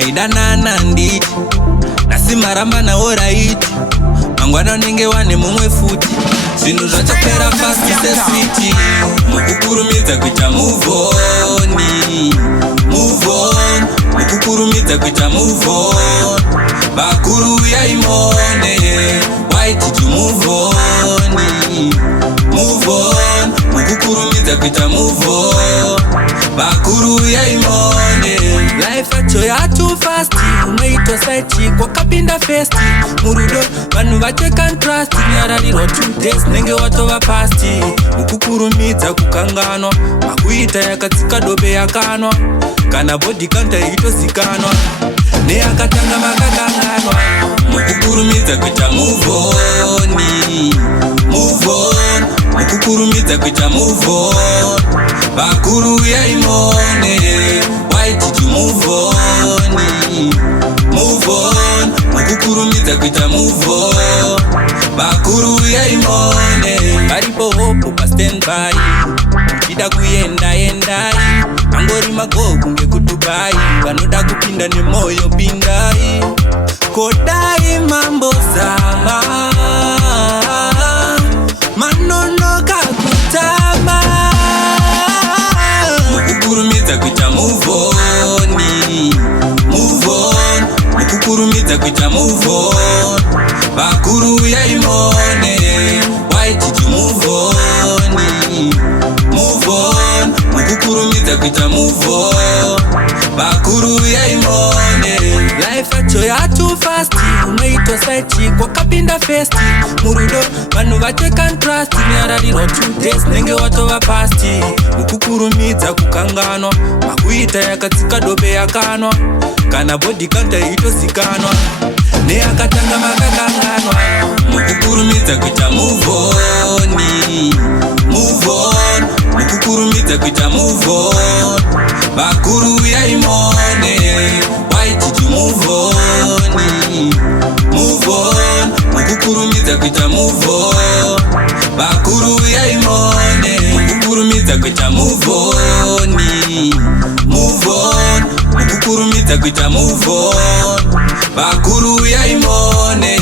maidana nandi nasimaramba na alright mangwana ninge wane mumwe futi zvinhu zvachopera fast seswiti mukukurumidza kuita move on mukukurumidza kuita move on vakuru yaimone why did you move on mukukurumidza kuita move on vakuru yaimone life acho yatu fast umeitwa site kwakapinda fest murudo vanhu vacheka trust nyararirwa 2 days nenge watova past mukukurumidza kukanganwa makuita yakatsika dobe yakanwa kana body count itozikanwa neakatanga makakanganwa mukukurumidza kuita move on mukukurumidza kuita move on vakuru yaimone why did you move on mukukurumidza kuita move on vakuru yaimone varipo hopo pa standby ida kuenda endai angori magogo ngekudubai vanoda kupinda nemoyo pindai kodai mambo zama manonoka kutama mukukurumidza kuita move on mukukurumidza kuita move on vakuru yaimone why did you move on mukukurumidza kuita move on vakuru yaimone life acho yatu fast umeitwa site kwakapinda fest murudo vanhu vacheka trust nyararirwa 2 days nenge watova past mukukurumidza kukanganwa makuita yakatsika dobe yakanwa kana body count itozikanwa neakatanga makakanganwa mukukurumidza kuita move on mukukurumidza kuita move on vakuru yaimone why did you move on mukukurumidza kuita move on vakuru yaimone mukukurumidza kuita move on mukukurumidza kuita move on vakuru yaimone